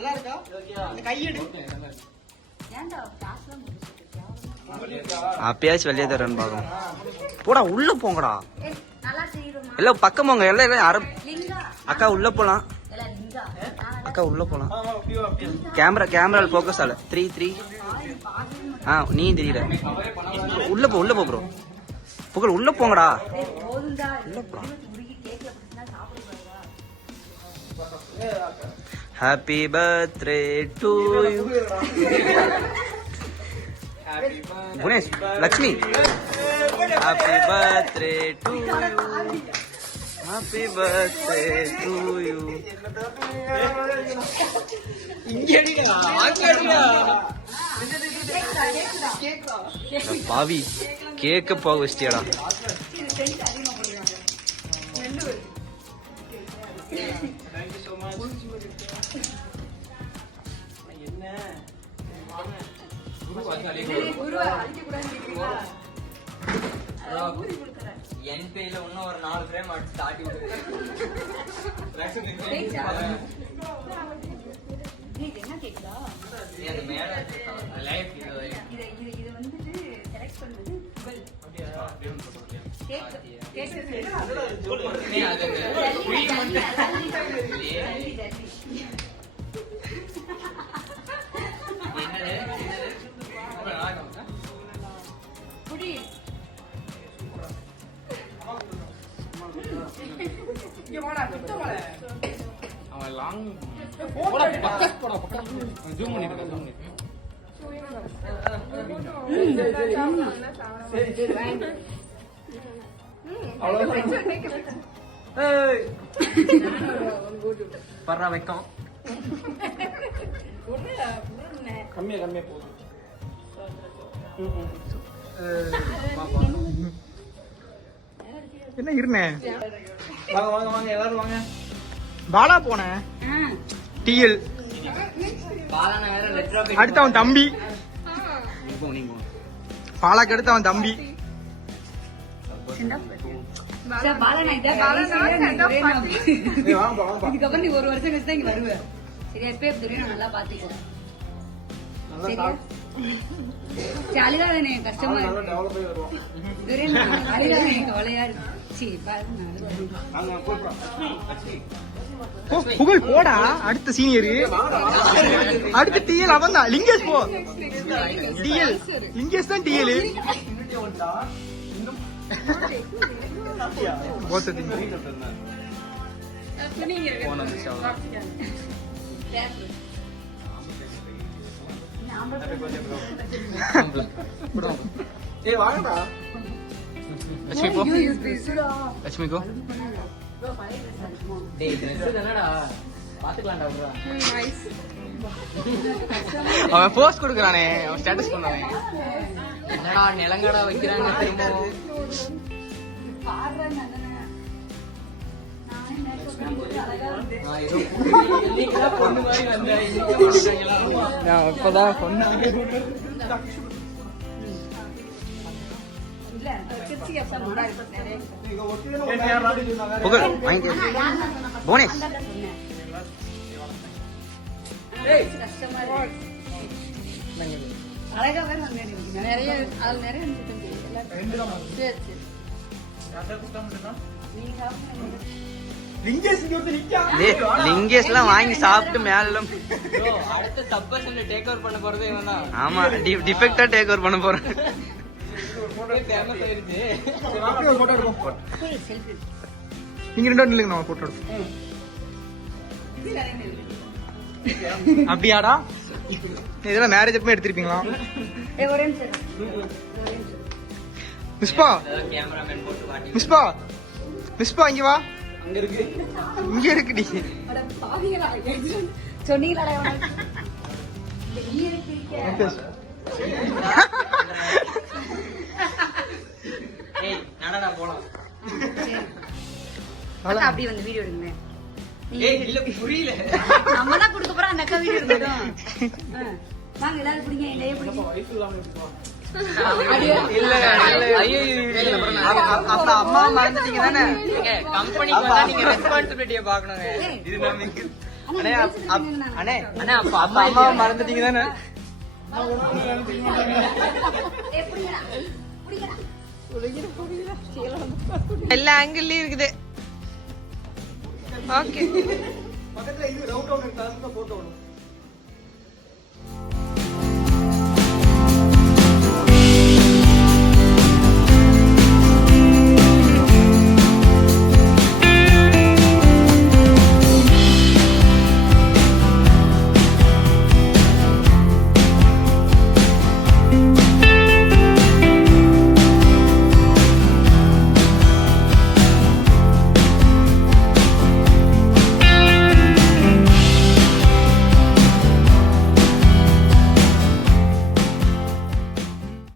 நல்லா இருக்கா? கையெடு. அப்பயாச்சும் வெளியே தரேன்னு பாக்கணும். போடா உள்ள போங்கடா. இல்ல பக்கம் போங்க. எல்லாம் யாரும் அக்கா உள்ள போலாம். அக்கா உள்ள போலாம். கேமரா போக்கஸ் ஆல 3 நீ தெரியல. உள்ள போ ப்ரோ. புகழ் உள்ள போங்கடா. உள்ள போ. Happy birthday to you. Gunesh Lakshmi happy birthday to you. Happy birthday to you. பாவி கேக்க போக வச்சிட்டியாடா. என் பேல இன்னும் ஒரு 4 ஃப்ரேம் அடிச்சு தாட்டி விடு. என்ன கேக்குதா? இது மேல லைவ் இது வந்துட்டு செலக்ட் பண்ணது குபல். கேக் நீ அது ஃப்ரீ வந்து புடி இங்க வாடா கிட்ட வாடா. அவன் லாங் போடா பக்கத்துல ஜூம் பண்ணிட்டு பர்றா வைக்கும். கம்மியா போகுது. என்ன இருனே? வாங்க எல்லாரும் வாங்க. பாலா போன டிஎல் அடுத்து அவன் தம்பி. பாலாக்கு அடுத்து அவன் தம்பி. இதுக்கப்புறம் நீ 1 வருஷம் கழிச்சு தான் இங்க வருவ. சரியா? இப்ப தெரியும் நல்லா பாத்துக்கோ. அழுகாத கஷ்டமா இருக்கு. அழுகாத கவலையா இருக்கு. புகழ் போடா. அடுத்த சீனியர் அடுத்த டிஎல் அவன் தான். லிங்கேஷ் போ. டிஎல் லிங்கேஷ் தான் டிஎல். லட்சுமிக்கோ அவன் போஸ்ட் கொடுக்கறானே. அவன் ஸ்டேட்டஸ் பண்ணானே. என்னடா நிலங்கடா வைக்கிறாங்க திரும்ப. இப்பதான் புகழ் வாங்க. போனேஷ் அழகா வேற நிறைய அது நிறைய லிங்கேஷ்லாம் வாங்கி சாப்பிட்டு மேல. அடுத்த சப்பர்சன் டேக் ஓவர் பண்ண போறது இவன் தான். ஆமா டிஃபெக்டா டேக் ஓவர் பண்ண போறேன். நீங்க 2 பேரும் நில்லுங்க. நான் போட்டோ எடுப்போம். அப்படியாடா? இதெல்லாம் மேரேஜ் அப்பவே எடுத்திருப்பீங்களா? மிஸ்பா கேமராமேன் போட்டு வாட்டி. மிஸ்பா இங்க வா. இங்க இருக்குடி. சொன்னீங்களா? ஏய் நடடா போலாம். அப்படி வந்து வீடியோ எடுங்க. ஏய் இல்ல புரியல. நம்ம தான் கொடுக்க போறோம். அந்த அக்கா வீடியோ எடுக்கட்டும். வாங்க எல்லாரும் பிடிங்க. இல்லையே பிடிங்க. அம்மா மறந்துட்டீங்க தானே. கம்பெனிக்கு வந்தா நீங்க ரெஸ்பான்சிபிலிட்டியை பாக்கணுங்க. அண்ணே அண்ணே அண்ணா அப்ப அம்மா அம்மாவை மறந்துட்டீங்க தானே? எல்லா ஆங்கிள்லயும் இருக்குது. ஓகே பக்கத்துல இது ரவுண்ட் ரவுண்ட் போட்டோ